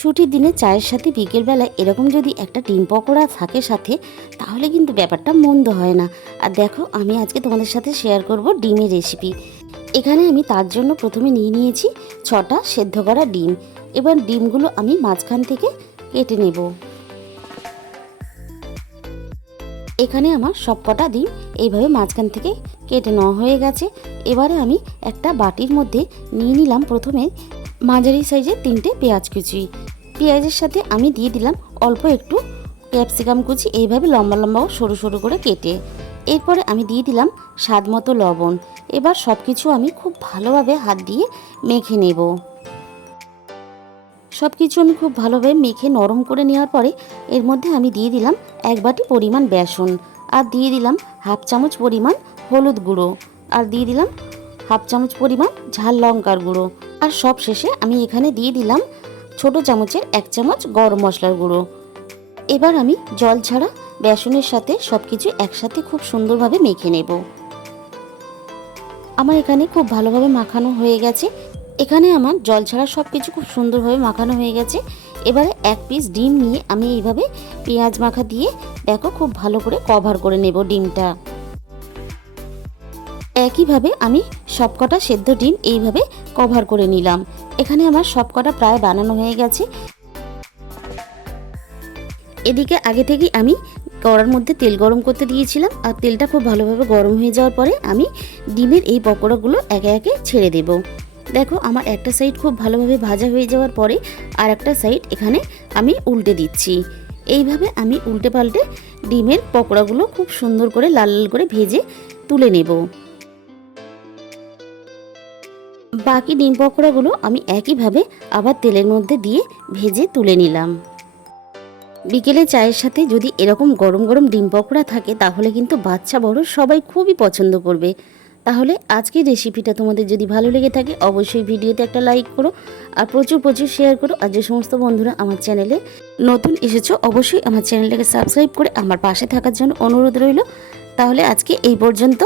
ছুটির দিনে চায়ের সাথে বিকেলবেলায় এরকম যদি একটা ডিম পকোড়া থাকে সাথে, তাহলে কিন্তু ব্যাপারটা মন্দ হয় না। আর দেখো, আমি আজকে তোমাদের সাথে শেয়ার করব ডিমের রেসিপি। এখানে আমি তার জন্য প্রথমে নিয়ে নিয়েছি 6টা সেদ্ধ করা ডিম। এবার ডিমগুলো আমি মাঝখান থেকে কেটে নেব। এখানে আমার সব কটা ডিম এইভাবে মাঝখান থেকে কেটে নেওয়া হয়ে গেছে। এবারে আমি একটা বাটির মধ্যে নিয়ে নিলাম প্রথমে মাঝারি সাইজের 3টে পেঁয়াজ কুচি। পেঁয়াজের সাথে আমি দিয়ে দিলাম অল্প একটু ক্যাপসিকাম কুচি, এইভাবে লম্বা লম্বা ও সরু সরু করে কেটে। এরপরে আমি দিয়ে দিলাম স্বাদ মতো লবণ। এবার সব কিছু আমি খুব ভালোভাবে হাত দিয়ে মেখে নেব। সব কিছু আমি খুব ভালোভাবে মেখে নরম করে নেওয়ার পরে এর মধ্যে আমি দিয়ে দিলাম 1 বাটি পরিমাণ বেসন, আর দিয়ে দিলাম হাফ চামচ পরিমাণ হলুদ গুঁড়ো, আর দিয়ে দিলাম হাফ চামচ পরিমাণ ঝাল লঙ্কার গুঁড়ো, আর সব শেষে আমি এখানে দিয়ে দিলাম ছোট চামচের 1 চামচ গরম মশলার গুঁড়ো। এবার আমি জল ছাড়া বেসনের সাথে সব কিছু একসাথে খুব সুন্দরভাবে মেখে নেব। আমার এখানে খুব ভালোভাবে মাখানো হয়ে গেছে। এখানে আমার জল ছাড়া সব কিছু খুব সুন্দরভাবে মাখানো হয়ে গেছে। এবারে 1 পিস ডিম নিয়ে আমি এইভাবে পেঁয়াজ মাখা দিয়ে দেখো খুব ভালো করে কভার করে নেব ডিমটা। একইভাবে আমি সবকটা সেদ্ধ ডিম এইভাবে কভার করে নিলাম। এখানে আমার সবকটা প্রায় বানানো হয়ে গেছে। এদিকে আগে থেকেই আমি কড়ার মধ্যে তেল গরম করতে দিয়েছিলাম, আর তেলটা খুব ভালোভাবে গরম হয়ে যাওয়ার পরে আমি ডিমের এই পকোড়াগুলো একে একে ছেড়ে দেব। দেখো, আমার একটা সাইড খুব ভালোভাবে ভাজা হয়ে যাওয়ার পরে আর একটা সাইড এখানে আমি উল্টে দিচ্ছি। এইভাবে আমি উল্টে পাল্টে ডিমের পকোড়াগুলো খুব সুন্দর করে লাল লাল করে ভেজে তুলে নেব। বাকি ডিম পকোড়াগুলো আমি একইভাবে আবার তেলের মধ্যে দিয়ে ভেজে তুলে নিলাম। বিকেলে চায়ের সাথে যদি এরকম গরম গরম ডিম পকোড়া থাকে, তাহলে কিন্তু বাচ্চা বড় সবাই খুবই পছন্দ করবে। তাহলে আজকের রেসিপিটা তোমাদের যদি ভালো লেগে থাকে, অবশ্যই ভিডিওতে একটা লাইক করো, আর প্রচুর প্রচুর শেয়ার করো। আর যে সমস্ত বন্ধুরা আমার চ্যানেলে নতুন এসেছো, অবশ্যই আমার চ্যানেলটাকে সাবস্ক্রাইব করে আমার পাশে থাকার জন্য অনুরোধ রইল। তাহলে আজকে এই পর্যন্ত।